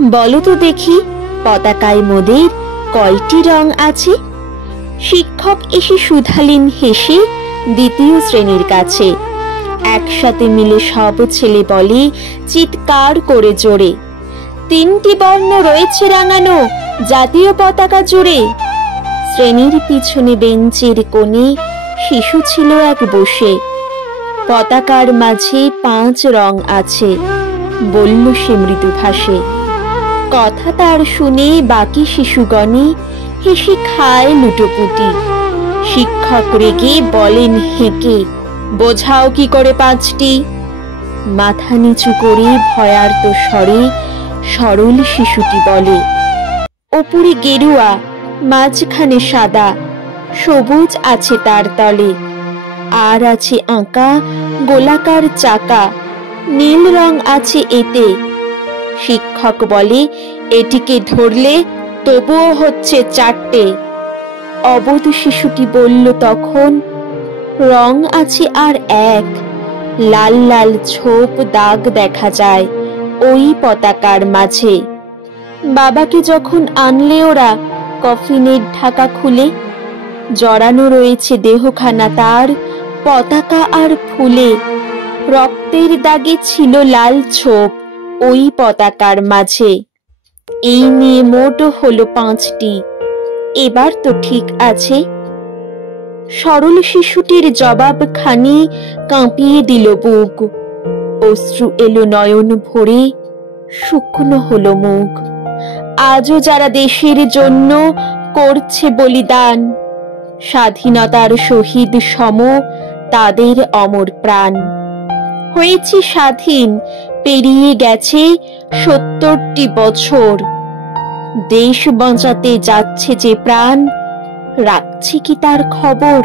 বলো তো দেখি, পতাকায় মোদের কয়টি রং আছে? শিক্ষক এসে শুধালেন হেসে দ্বিতীয় শ্রেণীর কাছে। একসাথে মিলে সব ছেলে বলে চিৎকার করে জোরে, 3টি বর্ণ রয়েছে রাঙানো জাতীয় পতাকা জুড়ে। শ্রেণীর পিছনে বেঞ্চের কোণে শিশু ছিল এক বসে। পতাকার মাঝে 5 রং আছে, বলল সে মৃদু ভাষে। কথা তার শুনে বাকি শিশুগণে হেসে খায় লুটোপুটি। শিক্ষক রেগে বলেন হেঁকে, বোঝাও কি করে 5টি? মাথা নিচু করে ভয়ার্ত স্বরে সরল শিশুটি বলে, ওপরে গেরুয়া, মাঝখানে সাদা, সবুজ আছে তার তলে, আর আছে আঁকা গোলাকার চাকা, নীল রং আছে এতে। শিক্ষক বলে, এটিকে ধরলে তবুও হচ্ছে 4টে। অবোধ শিশুটি বলল তখন, রং আছে আর এক, লাল লাল ছোপ দাগ দেখা যায় ওই পতাকার মাঝে। বাবাকে যখন আনলে ওরা কফিনের ঢাকা খুলে, জড়ানো রয়েছে দেহখানা তার পতাকা আর ফুলে। রক্তের দাগে ছিল লাল ছোপ ওই পতাকার মাঝে। এই নিয়ে মোট হলো 5টি, এবার তো ঠিক আছে? সরল শিশুটির জবাবখানি কাঁপিয়ে দিল বুক। অশ্রু এলো নয়ন ভরে, শুকনো হলো মুখ। আজও যারা দেশের জন্য করছে বলিদান, স্বাধীনতার শহীদ সম তাদের অমর প্রাণ। হয়েছি স্বাধীন, পেরিয়ে গেছে 70টি বছর। দেশ বাঁচাতে যাচ্ছে যে প্রাণ, রাখছি কি তার খবর?